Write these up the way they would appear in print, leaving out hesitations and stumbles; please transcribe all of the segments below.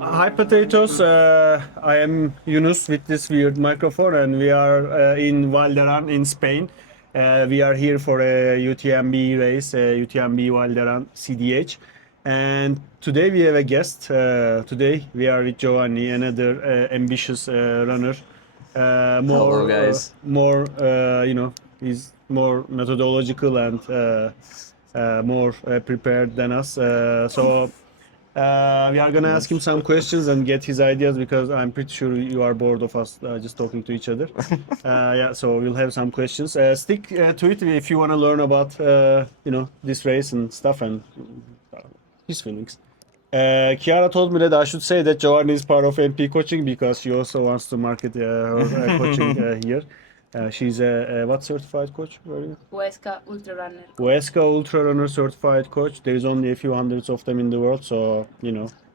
Hi potatoes, I am Yunus with this weird microphone and we are in Valderan in Spain. We are here for a UTMB race, UTMB Valderan CDH. And today we have a guest. Today we are with Giovanni, another ambitious runner. Hello, guys. He's more methodological and more prepared than us. We are gonna ask him some questions and get his ideas because I'm pretty sure you are bored of us just talking to each other. Yeah, so we'll have some questions. Stick to it if you want to learn about this race and stuff and his feelings. Chiara told me that I should say that Giovanni is part of MP coaching because she also wants to market her coaching here. She's a what certified coach? Where are you? Huesca Ultra Runner. Huesca Ultra Runner certified coach. There is only a few hundreds of them in the world, so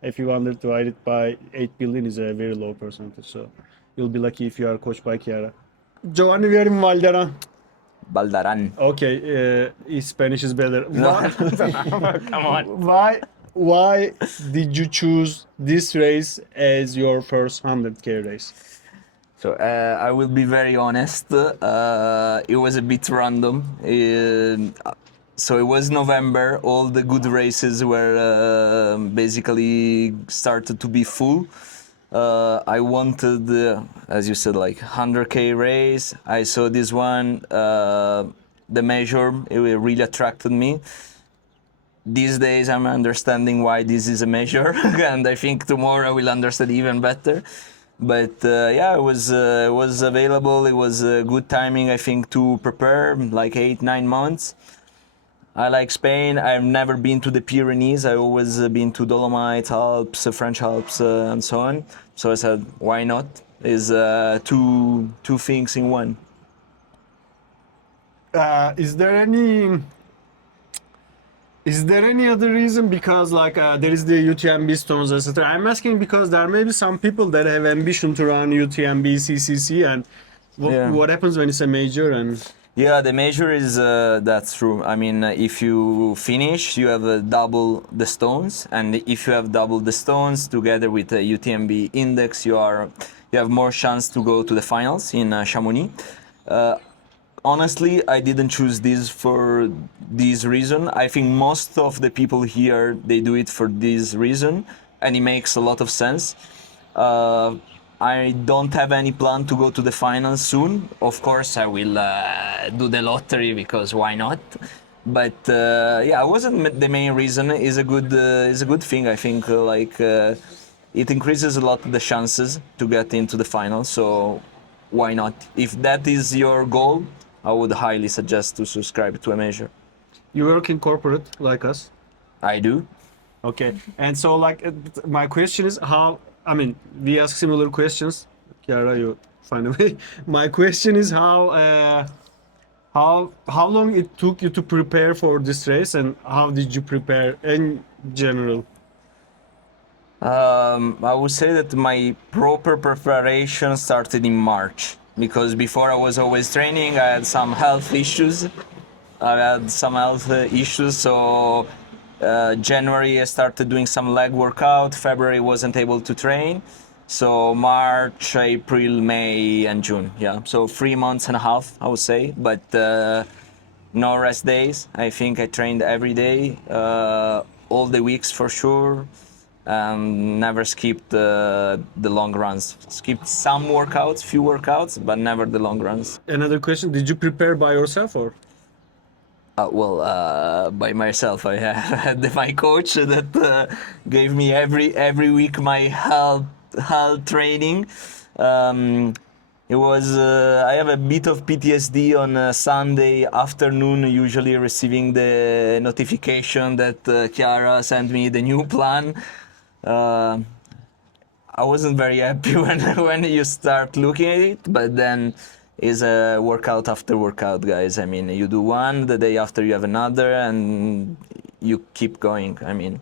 a few hundred divided by 8 billion is a very low percentage. So you'll be lucky if you are coached by Chiara. Giovanni, we are in Valderan. Baldaran. Okay, his Spanish is better. Come on. Why did you choose this race as your first 100K race? So I will be very honest. It was a bit random. So it was November. All the good races were basically started to be full. I wanted, as you said, like 100K race. I saw this one, the major. It really attracted me. These days I'm understanding why this is a measure, and I think tomorrow I will understand even better. But yeah, it was available. It was good timing, I think, to prepare, like 8-9 months. I like Spain. I've never been to the Pyrenees. I always been to Dolomites, Alps, French Alps, and so on. So I said, why not? Is two things in one. Is there any other reason? Because there is the UTMB stones, etc. I'm asking because there may be some people that have ambition to run UTMB CCC, and what happens when it's a major and. Yeah, the major is that's true. I mean, if you finish, you have double the stones, and if you have double the stones together with the UTMB index, you have more chance to go to the finals in Chamonix. Honestly, I didn't choose this for this reason. I think most of the people here, they do it for this reason, and it makes a lot of sense. I don't have any plan to go to the finals soon. Of course, I will do the lottery because why not? But yeah, it wasn't the main reason. Is a good thing. I think it increases a lot the chances to get into the finals. So why not? If that is your goal, I would highly suggest to subscribe to a major. You work in corporate like us? I do. Okay, and so my question is how. I mean, we ask similar questions. Chiara, you find a way. My question is how long it took you to prepare for this race, and how did you prepare in general? I would say that my proper preparation started in March because before I was always training. I had some health issues. So January I started doing some leg workout. February wasn't able to train. So March, April, May, and June. Yeah, so 3 months and a half, I would say. But no rest days. I think I trained every day, all the weeks for sure. Never skipped the long runs. Skipped some workouts, few workouts, but never the long runs. Another question: did you prepare by yourself or? By myself. I had my coach that gave me every week my health training. It was I have a bit of PTSD on Sunday afternoon, usually receiving the notification that Chiara sent me the new plan. I wasn't very happy when you start looking at it, but then is a workout after workout, guys. I mean, you do one, the day after you have another, and you keep going. I mean,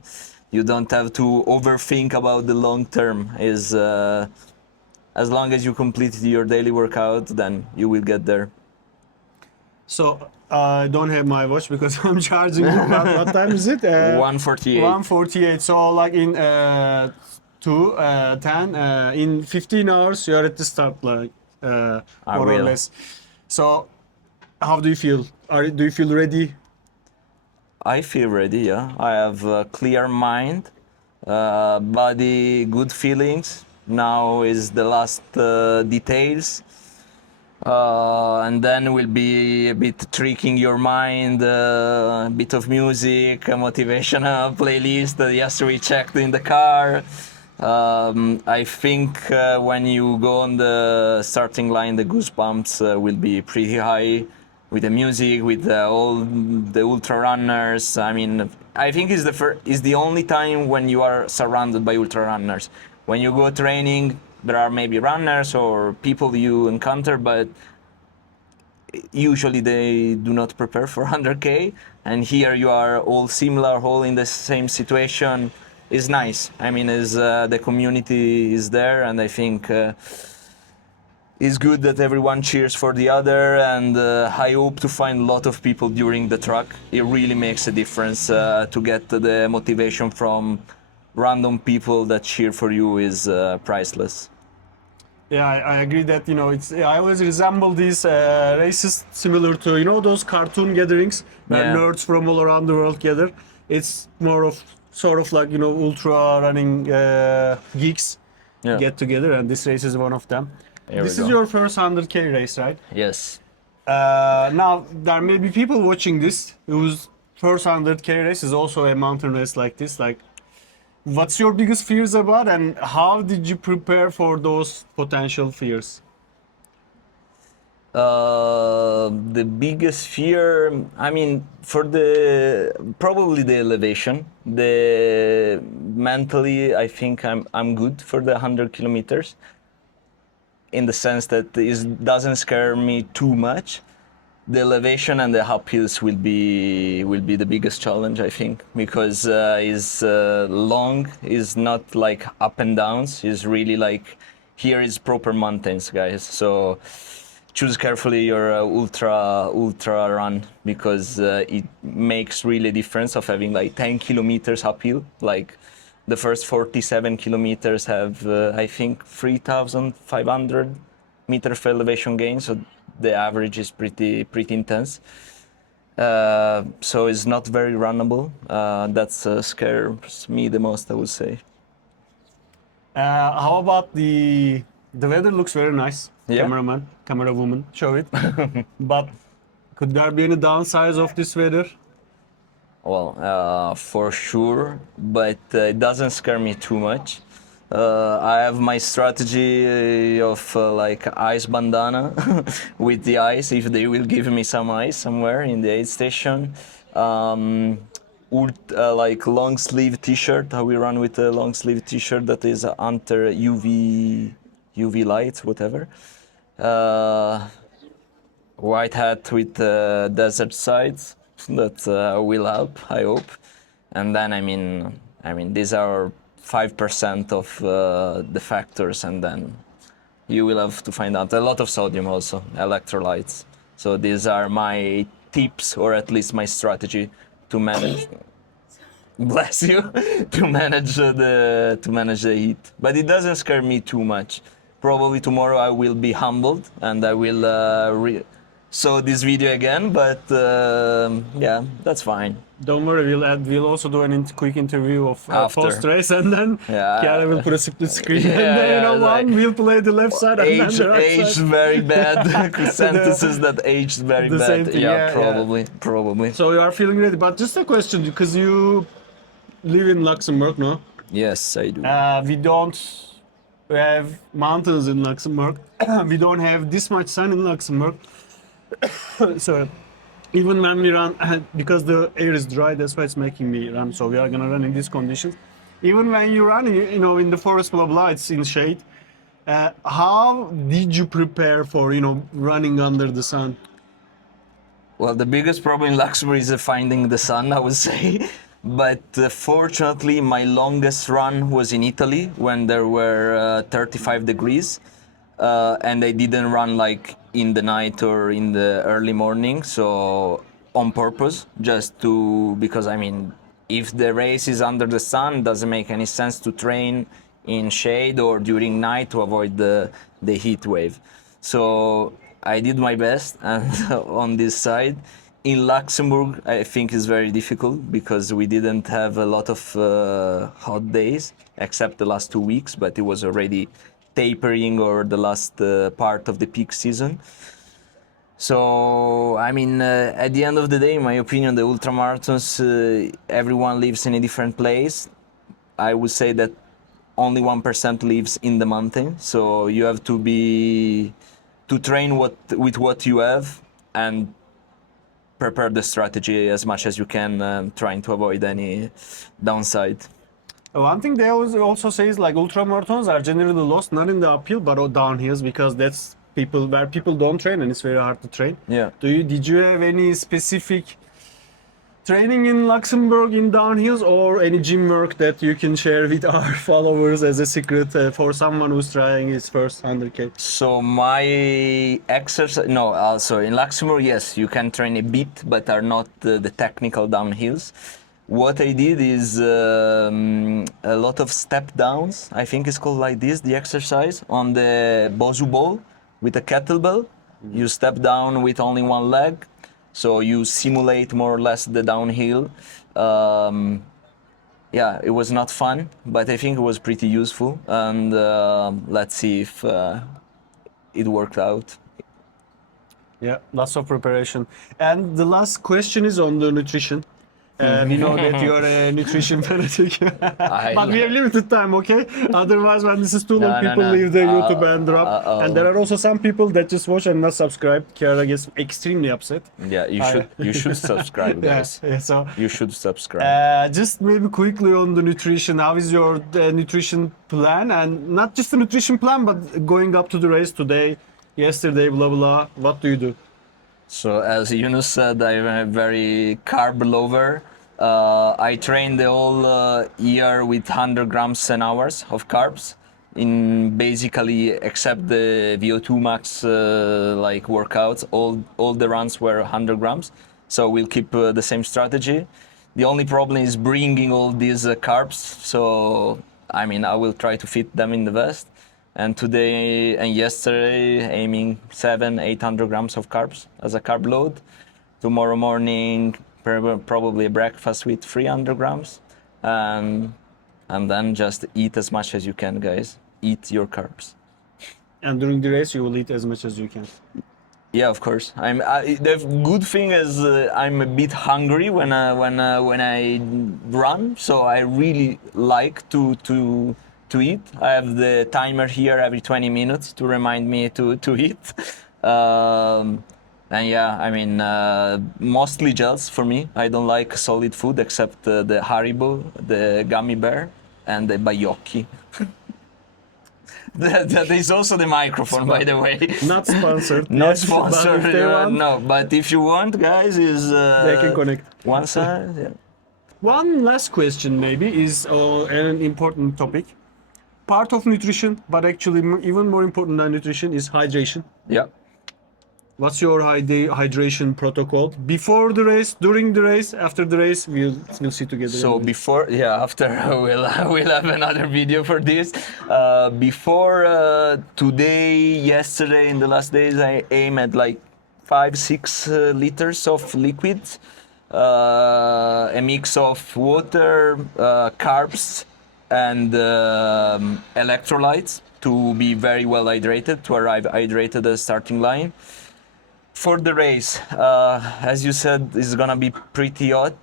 you don't have to overthink about the long term. As long as you complete your daily workout, then you will get there. So I don't have my watch because I'm charging it. What time is it? 1:48. 1:48. So in to 10 in 15 hours. You are at the start line, I more or will. less. So, how do you feel? Do you feel ready? I feel ready, yeah. I have a clear mind, body, good feelings. Now is the last details. And then will be a bit tricking your mind, a bit of music, a motivational playlist that has to be checked in the car. I think when you go on the starting line, the goosebumps will be pretty high with the music, with all the ultra runners. I mean, I think is the only time when you are surrounded by ultra runners. When you go training, there are maybe runners or people you encounter, but usually they do not prepare for 100K, and here you are all similar, all in the same situation. Is nice. I mean, the community is there, and I think it's good that everyone cheers for the other, and I hope to find a lot of people during the track. It really makes a difference to get the motivation from random people that cheer for you is priceless. Yeah, I agree that I always resemble these races similar to those cartoon gatherings where Yeah. nerds from all around the world gather. It's more of sort of like ultra running geeks Yeah. get together, and this race is one of them. Here This we is go. your first 100K race, right? Yes. Now there may be people watching this whose first 100K race is also a mountain race like this. Like, what's your biggest fears about, and how did you prepare for those potential fears? The biggest fear, I mean, for the probably the elevation. The mentally, I think I'm good for the 100 kilometers, in the sense that it doesn't scare me too much. The elevation and the uphills will be the biggest challenge, I think, because is long, is not like up and downs. Is really like here is proper mountains, guys. So choose carefully your ultra run, because it makes really difference of having like 10 kilometers uphill. Like the first 47 kilometers have I think 3,500 meters of elevation gain. So the average is pretty intense. So it's not very runnable. That scares me the most, I would say. How about the weather looks very nice. Yeah. Cameraman, camera woman, show it. But could there be any downsides of this weather? Well, for sure, but it doesn't scare me too much. I have my strategy of like ice bandana with the ice, if they will give me some ice somewhere in the aid station. Like long sleeve t-shirt. How we run with a long sleeve t-shirt that is under UV lights, whatever. White hat with desert sides that will help, I hope. And then I mean these are 5% of the factors, and then you will have to find out a lot of sodium also, electrolytes. So these are my tips, or at least my strategy to manage. Bless you, to manage the heat. But it doesn't scare me too much. Probably tomorrow I will be humbled and I will show this video again. But yeah, that's fine. Don't worry, we'll also do a quick interview of After. post race, and then Yeah. Chiara will put a split screen, Yeah, and then yeah, one like- will play the left side and then the right Aged side. very bad. Sentences that aged very the same bad. thing, yeah, Probably. So you are feeling ready, but just a question, because you live in Luxembourg, no? Yes, I do. We don't have mountains in Luxembourg. We don't have this much sun in Luxembourg. So even when we run, because the air is dry, that's why it's making me run. So we are gonna run in these conditions. Even when you run, in the forest, blah blah, it's in shade. How did you prepare for running under the sun? Well, the biggest problem in Luxembourg is finding the sun, I would say. But fortunately, my longest run was in Italy when there were 35 degrees. And I didn't run like in the night or in the early morning. So on purpose, because I mean, if the race is under the sun, it doesn't make any sense to train in shade or during night to avoid the heat wave. So I did my best and on this side. In Luxembourg, I think is very difficult because we didn't have a lot of hot days except the last 2 weeks, but it was already tapering or the last part of the peak season. So, I mean, at the end of the day, in my opinion, the ultramarathons, everyone lives in a different place. I would say that only 1% lives in the mountain. So you have to train with what you have and prepare the strategy as much as you can, trying to avoid any downside. One thing they always also say is like ultramarathons are generally lost not in the uphill but on downhills because that's where people don't train and it's very hard to train. Yeah. Did you have any specific training in Luxembourg in downhills or any gym work that you can share with our followers as a secret for someone who's trying his first 100K? So my exercise, no, also in Luxembourg, yes, you can train a bit, but are not the technical downhills. What I did is a lot of step downs. I think it's called like this, the exercise on the Bosu ball with a kettlebell. You step down with only one leg. So you simulate more or less the downhill. Yeah, it was not fun, but I think it was pretty useful. And let's see if it worked out. Yeah, lots of preparation. And the last question is on the nutrition. We know that you are a nutrition fanatic, but we have limited time, okay? Otherwise, when this is too long, people leave the YouTube and drop. And there are also some people that just watch and not subscribe. Kiara gets extremely upset. Yeah, you should subscribe, guys. Yeah, so you should subscribe. just maybe quickly on the nutrition. How is your nutrition plan? And not just the nutrition plan, but going up to the race today, yesterday, blah blah. What do you do? So as Yunus said, I'm a very carb lover. I train the whole year with 100 grams an hour of carbs. In basically, except the VO2 max like workouts, all the runs were 100 grams. So we'll keep the same strategy. The only problem is bringing all these carbs. So I mean, I will try to fit them in the vest. And today and yesterday, aiming 700-800 grams of carbs as a carb load. Tomorrow morning, probably a breakfast with 300 grams. And then just eat as much as you can, guys. Eat your carbs. And during the race, you will eat as much as you can. Yeah, of course. The good thing is I'm a bit hungry when I run, so I really like to eat. I have the timer here every 20 minutes to remind me to eat. And yeah, I mean, mostly gels for me. I don't like solid food except the Haribo, the gummy bear, and the Baiocchi. That is also the microphone, by the way. Not sponsored. Not Yes, sponsored. but if they want, No, but if you want, guys, they can connect. One side. Yeah. One last question maybe is an important topic. Part of nutrition, but actually even more important than nutrition is hydration. Yeah. What's your hydration protocol? Before the race, during the race, after the race, we'll see together. So before, yeah, after we'll have another video for this. Before today, yesterday, in the last days, I aim at like 5-6 liters of liquid, a mix of water, carbs, and electrolytes to be very well hydrated, to arrive hydrated at the starting line. For the race, as you said, it's gonna be pretty hot.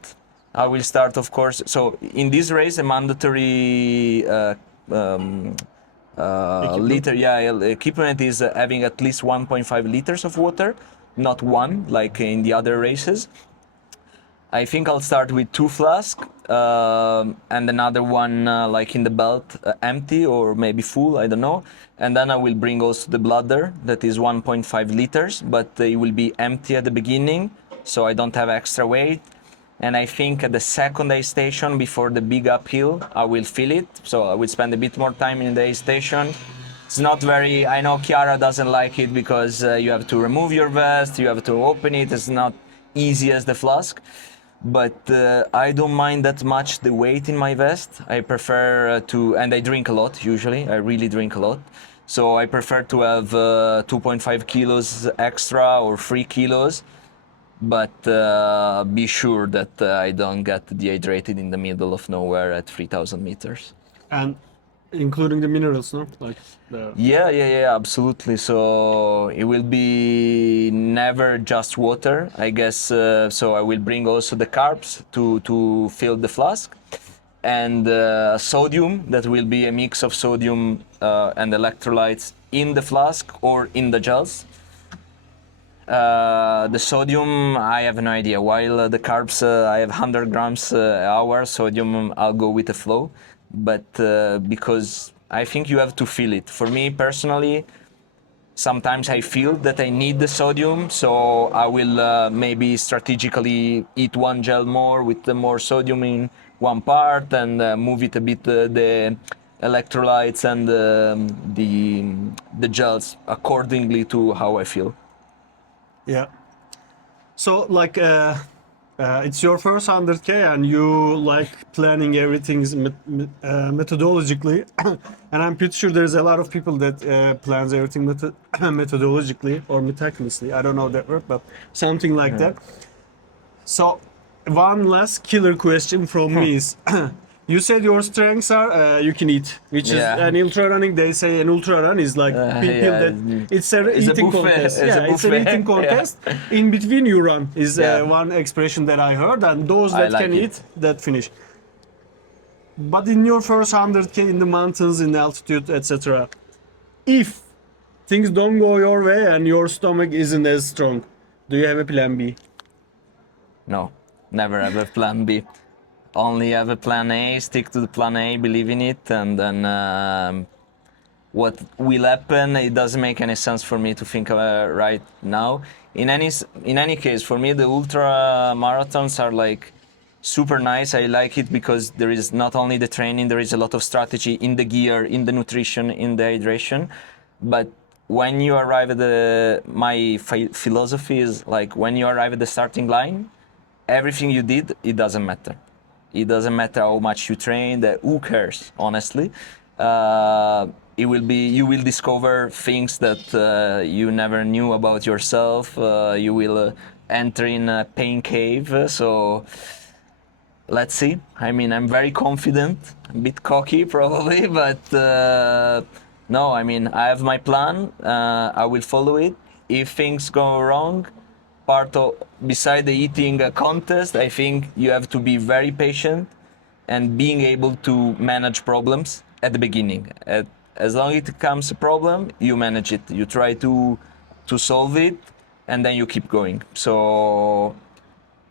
I will start, of course. So in this race, a mandatory equipment is having at least 1.5 liters of water, not one like in the other races. I think I'll start with 2 flasks and another one like in the belt, empty or maybe full, I don't know. And then I will bring also the bladder that is 1.5 liters, but it will be empty at the beginning, so I don't have extra weight. And I think at the second aid station before the big uphill, I will fill it. So I will spend a bit more time in the aid station. It's not very, I know Chiara doesn't like it because you have to remove your vest, you have to open it. It's not easy as the flask. but I don't mind that much the weight in my vest. I prefer and I drink a lot usually. I really drink a lot. So I prefer to have 2.5 kilos extra or 3 kilos, but be sure that I don't get dehydrated in the middle of nowhere at 3,000 meters. And including the minerals, no? Like the Yeah, absolutely. So it will be never just water, I guess. So I will bring also the carbs to fill the flask, and sodium. That will be a mix of sodium and electrolytes in the flask or in the gels. The sodium, I have no idea. While the carbs, I have 100 grams hour. Sodium, I'll go with the flow. But because I think you have to feel it. For me personally, sometimes I feel that I need the sodium, so I will maybe strategically eat one gel more with the more sodium in one part and move it a bit the electrolytes and the gels accordingly to how I feel. yeah. So like it's your first 100K and you like planning everything methodologically, and I'm pretty sure there's a lot of people that plans everything methodologically or meticulously. I don't know that word, but something like that. So one last killer question from me is, you said your strengths are you can eat, which is an ultra running. They say an ultra run is like people that it's an eating contest. It's an eating contest. In between you run is one expression that I heard, and those that like can it. eat that finish. But in your first 100K in the mountains, in altitude, etc., if things don't go your way and your stomach isn't as strong, do you have a plan B? No, never have a plan B. Only have a plan A, stick to the plan A, believe in it, and then what will happen, it doesn't make any sense for me to think right now. In any case, for me, the ultra marathons are like super nice. I like it because there is not only the training, there is a lot of strategy in the gear, in the nutrition, in the hydration. But when you arrive at my philosophy is like when you arrive at the starting line, everything you did, it doesn't matter. It doesn't matter how much you train. Who cares, honestly? It will be. You will discover things that you never knew about yourself. You will enter in a pain cave. So let's see. I mean, I'm very confident. A bit cocky, probably, but no. I mean, I have my plan. I will follow it. If things go wrong, beside the eating contest, I think you have to be very patient and being able to manage problems at the beginning. As long as it comes a problem, you manage it. You try to solve it, and then you keep going. So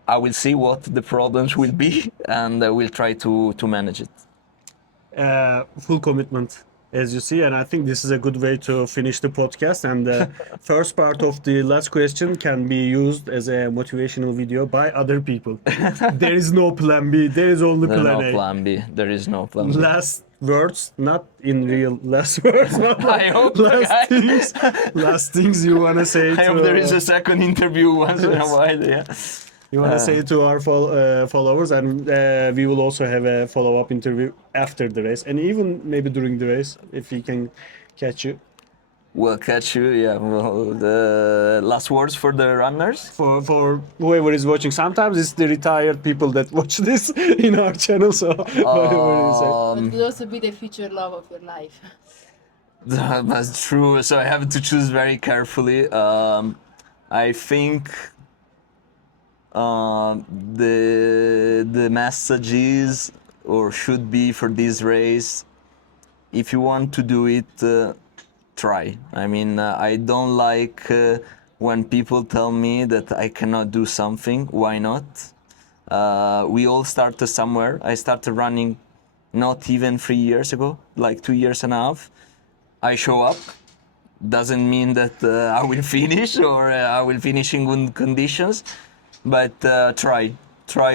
I will see what the problems will be, and I will try to manage it. Full commitment, as you see, and I think this is a good way to finish the podcast. And the first part of the last question can be used as a motivational video by other people. There is no plan B, there is only There's plan no A. plan B. There is no plan B. Last words, not in real last words, but I hope, last things you wanna say. I hope there is a second interview once in a while. Yeah. You want to say to our followers, and we will also have a follow-up interview after the race, and even maybe during the race, if we can catch you. We'll catch you. Yeah. Well, the last words for the runners. For whoever is watching, sometimes it's the retired people that watch this in our channel. So whatever you say. It could also be the future love of your life. That's true. So I have to choose very carefully. I think the message is or should be for this race: if you want to do it, try. I mean, I don't like when people tell me that I cannot do something. Why not? We all started somewhere. I started running not even 3 years ago, like 2 years and a half. I show up. Doesn't mean that I will finish or I will finish in good conditions, but try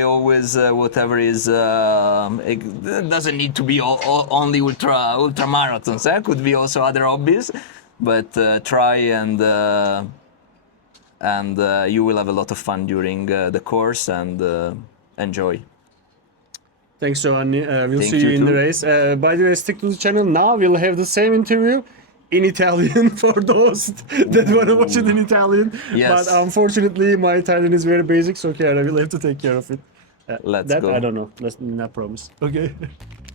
always whatever is. It doesn't need to be only ultra marathons. It could be also other hobbies, but try and you will have a lot of fun during the course, and enjoy. Thanks, Giovanni. We'll Thank see you you in the too. race. By the way, stick to the channel. Now we'll have the same interview in Italian for those that want to watch it in Italian. Yes. But unfortunately, my Italian is very basic, so Chiara will have to take care of it. Let's that go. I don't know. Let's not promise. Okay.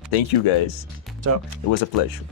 Thank you guys. Ciao. It was a pleasure.